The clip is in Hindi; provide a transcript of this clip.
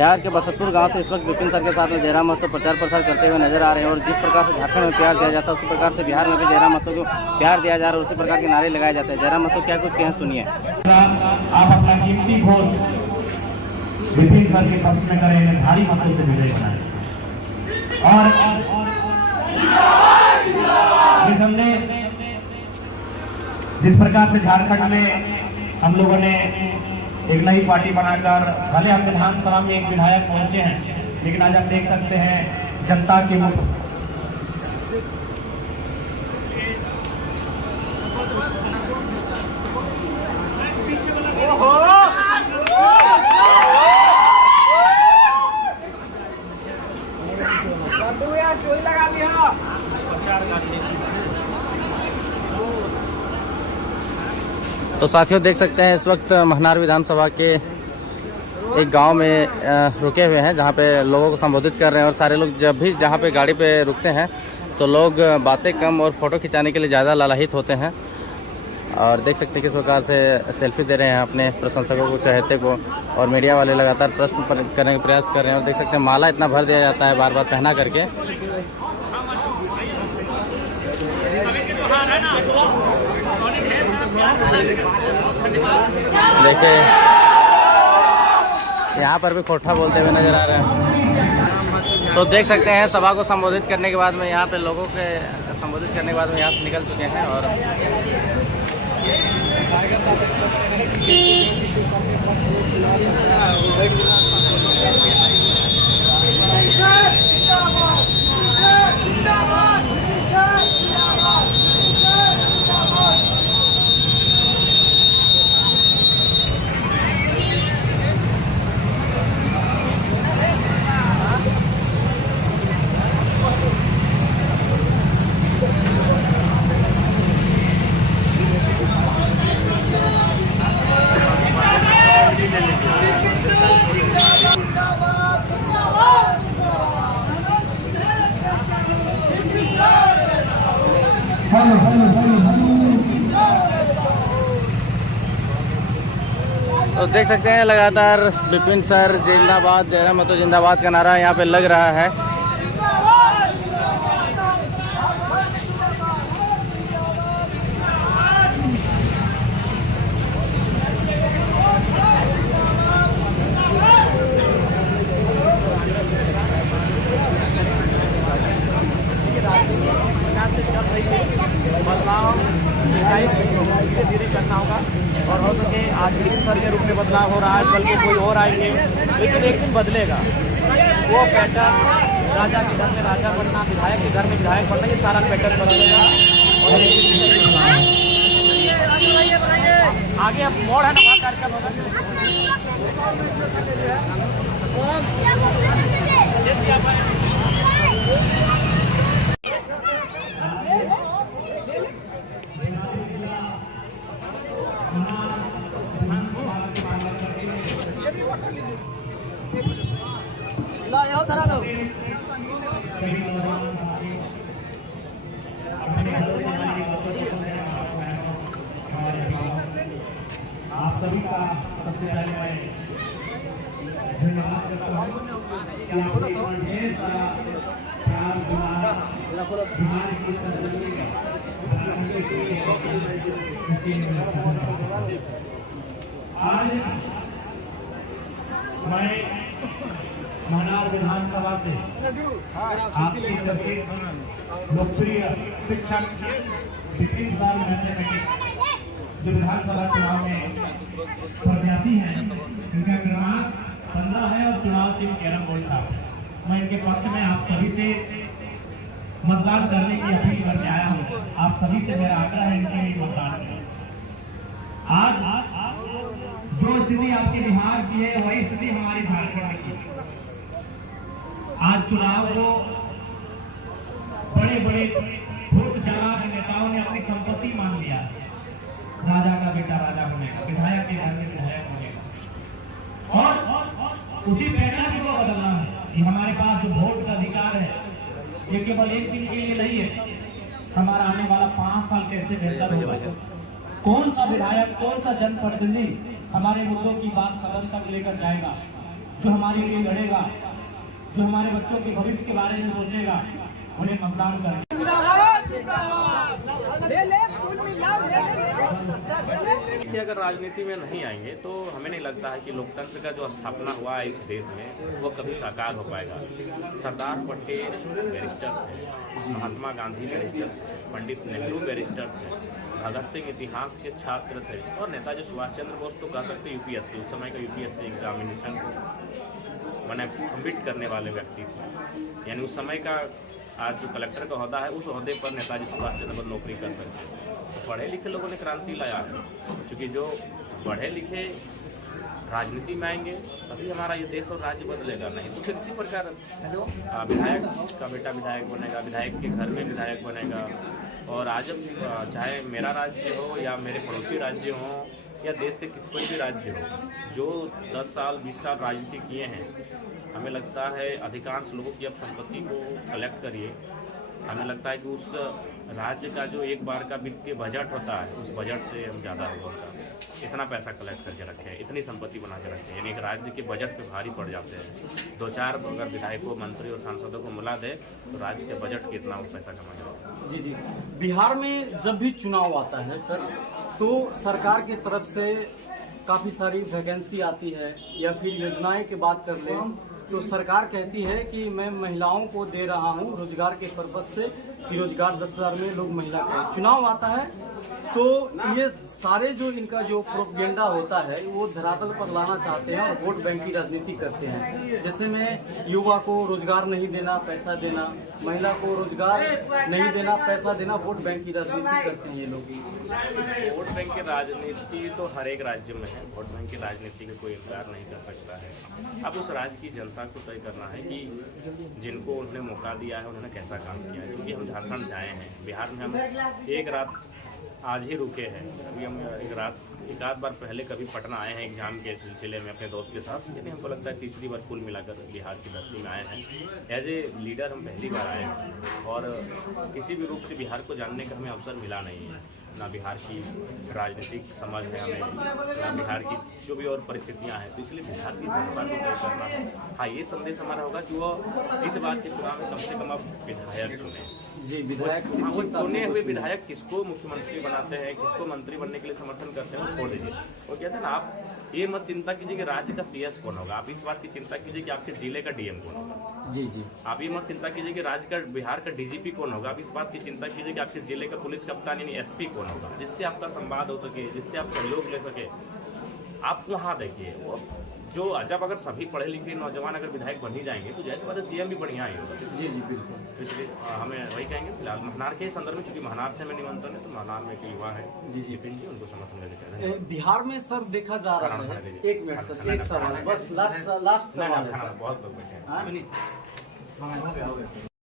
बिहार के बसंतपुर गांव से इस वक्त विपिन सर के साथ में जयराम महतो प्रचार प्रसार करते हुए नजर आ रहे हैं और जिस प्रकार से झारखंड में प्यार दिया जाता है उसी प्रकार से बिहार में भी जयराम महतो को प्यार दिया जा रहा है, उसी प्रकार के नारे लगाए जाते हैं। जयराम महतो क्या कुछ कहें, सुनिए। आप अपना कीमती वोट विपिन सर के पक्ष में करें, भारी मतों से विजय बनाए। और हमने जिस प्रकार से झारखंड में हम लोगों ने एक नई पार्टी बनाकर, भले हम विधानसभा में एक विधायक पहुंचे हैं, लेकिन आज हम देख सकते हैं जनता की मुख तो साथियों देख सकते हैं इस वक्त महनार विधानसभा के एक गांव में रुके हुए हैं, जहां पे लोगों को संबोधित कर रहे हैं। और सारे लोग जब भी जहां पे गाड़ी पे रुकते हैं तो लोग बातें कम और फ़ोटो खिंचाने के लिए ज़्यादा लालायित होते हैं। और देख सकते हैं किस प्रकार से सेल्फी दे रहे हैं अपने प्रशंसकों को, चहेते को। और मीडिया वाले लगातार प्रश्न करने का प्रयास कर रहे हैं। और देख सकते हैं माला इतना भर दिया जाता है बार बार पहना करके। देखिए यहाँ पर भी खोठा बोलते हुए नजर आ रहे हैं। तो देख सकते हैं सभा को संबोधित करने के बाद में यहाँ पे लोगों के संबोधित करने के बाद में यहाँ से निकल चुके हैं। और तो देख सकते हैं लगातार विपिन सर जिंदाबाद, जयराम महतो जिंदाबाद का नारा यहाँ पे लग रहा है। बदलाव धीरे धीरे करना होगा और हो सके आज विपिन सर के रूप में बदलाव हो रहा है, बल्कि कोई और आएंगे, लेकिन एक दिन बदलेगा। वो पैटर्न राजा के घर में राजा बनना, विधायक के घर में विधायक बनना, ये सारा पैटर्न बदलेगा। और आगे अब मोड़ है ना, वहाँ कार्यक्रम होगा। आप सभी का सबसे पहले मैं धन्यवाद करता हूँ कि आपने ढेर सारा प्यार बीमारी की सरजरी आज मैं महनार विधानसभा से आपके चर्चित लोकप्रिय शिक्षक विपिन सर महतो जो विधानसभा चुनाव में प्रत्याशी हैं, इनका क्रमांक 15 है और चुनाव चिन्ह कैरम बोर्ड था। मैं इनके पक्ष में आप सभी से मतदान करने की अपील करके आया हूँ। आप सभी से मेरा आग्रह है इनके लिए मतदान करें। आज जो स्थिति आपके बिहार की है वही स्थिति हमारी झारखंड की है। आज चुनाव को बड़े बड़े भूत जवाब नेताओं ने अपनी संपत्ति मान लिया। राजा का बेटा राजा बनेगा, विधायक के घर में विधायक बनेगा। और उसी पैटर्न को बदलना है कि हमारे पास जो वोट का अधिकार है ये केवल एक दिन के लिए नहीं है। हमारा आने वाला 5 साल कैसे बेहतर होगा, कौन सा विधायक, कौन सा जनप्रतिनिधि हमारे मुद्दों की बात सदन तक लेकर जाएगा, जो हमारे लिए लड़ेगा, जो हमारे बच्चों के भविष्य के बारे में सोचेगा, उन्हें मतदान करें। कि अगर राजनीति में नहीं आएंगे तो हमें नहीं लगता है कि लोकतंत्र का जो स्थापना हुआ है इस देश में वो कभी साकार हो पाएगा। सरदार पटेल बैरिस्टर थे, महात्मा गांधी बैरिस्टर थे, पंडित नेहरू बैरिस्टर थे, भगत सिंह इतिहास के छात्र थे और नेताजी सुभाष चंद्र बोस तो कह सकते यूपीएससी, उस समय का यूपीएससी एग्जामिनेशन मैंने कम्पीट करने वाले व्यक्ति थे। यानी उस समय का आज जो कलेक्टर का ओहदा है उस ओहदे पर नेताजी सुभाष चंद्र बोस नौकरी कर सकते हैं। तो पढ़े लिखे लोगों ने क्रांति लाया है, क्योंकि जो पढ़े लिखे राजनीति में आएंगे तभी हमारा ये देश और राज्य बदलेगा। नहीं तो फिर इसी प्रकार विधायक का बेटा विधायक बनेगा, विधायक के घर में विधायक बनेगा। और आज चाहे मेरा राज्य हो या मेरे पड़ोसी राज्य हो या देश के किसी कोई भी राज्य हो, जो 10 साल 20 साल राजनीति किए हैं, हमें लगता है अधिकांश लोगों की अब संपत्ति को कलेक्ट करिए, हमें लगता है कि उस राज्य का जो एक बार का वित्तीय बजट होता है उस बजट से हम ज़्यादा होगा। इतना पैसा कलेक्ट करके रखे हैं, इतनी संपत्ति बना के रखे हैं, यानी एक राज्य के बजट पे भारी पड़ जाते हैं। 2-4 अगर विधायकों, मंत्री और सांसदों को मिला दे तो राज्य के बजट कितना वो पैसा कमा जाता है। जी जी, बिहार में जब भी चुनाव आता है सर, तो सरकार की तरफ से काफ़ी सारी वैकेंसी आती है, या फिर योजनाएं की बात कर लें तो सरकार कहती है कि मैं महिलाओं को दे रहा हूं रोजगार के पर्पज से, कि रोजगार 10,000 में लोग महिला करें। चुनाव आता है तो ये सारे जो इनका जो प्रोपेगेंडा होता है वो धरातल पर लाना चाहते हैं और वोट बैंक की राजनीति करते हैं। जैसे में युवा को रोजगार नहीं देना, पैसा देना, महिला को रोजगार नहीं देना, पैसा देना, वोट बैंक की राजनीति करते हैं ये लोग। वोट बैंक की राजनीति तो हर एक राज्य में है, वोट बैंक की राजनीति का कोई इनकार नहीं कर सकता है। अब उस राज्य की जनता को तय करना है कि जिनको उन्होंने मौका दिया है उन्होंने कैसा काम किया है। क्योंकि हम झारखंड से आए हैं, बिहार में हम एक रात आज ही रुके हैं। अभी हम एक आध बार पहले कभी पटना आए हैं एग्जाम के सिलसिले में अपने दोस्त के साथ, यानी हमको लगता है तीसरी बार कुल मिलाकर बिहार की धरती में आए हैं। एज ए लीडर हम पहली बार आए हैं और किसी भी रूप से बिहार को जानने का हमें अवसर मिला नहीं है। ना बिहार की राजनीतिक समझ है हमें, ना बिहार की जो भी और परिस्थितियाँ हैं, तो इसलिए बिहार की जनता को तय करना है। हाँ, ये संदेश हमारा होगा कि वो इस बात के चुनाव में कम से कम अब विधायक चुने। जी, विधायक हाँ, वो चुने हुए विधायक किसको मुख्यमंत्री बनाते हैं, किसको मंत्री बनने के लिए समर्थन करते हैं, वो छोड़ दीजिए। वो कहते हैं ना, आप ये मत चिंता कीजिए कि राज्य का सीएस कौन होगा, आप इस बात की चिंता कीजिए कि आपके जिले का डीएम कौन होगा। जी जी, आप ये मत चिंता कीजिए कि राज्य का बिहार का डीजीपी कौन होगा, आप इस बात की चिंता कीजिए कि आपके जिले का पुलिस कप्तान यानी एसपी कौन होगा, जिससे आपका संवाद हो सके, जिससे आप सहयोग ले सके। आप वहाँ देखिए, वो जो जब अगर सभी पढ़े लिखे नौजवान अगर विधायक बन ही जाएंगे तो जैसे बात है सीएम भी बढ़िया ही होगा। जी जी, बिल्कुल। इसलिए हमें वही कहेंगे फिलहाल महनार के संदर्भ में, क्योंकि महनार से हमें निमंत्रण है, तो महनार में एक युवा है जी जी, उनको समर्थन देते हैं। बिहार में सर देखा जा रहा है, एक मिनट सर, एक सवाल बस, लास्ट सवाल है सर। बहुत लोग बैठे हैं।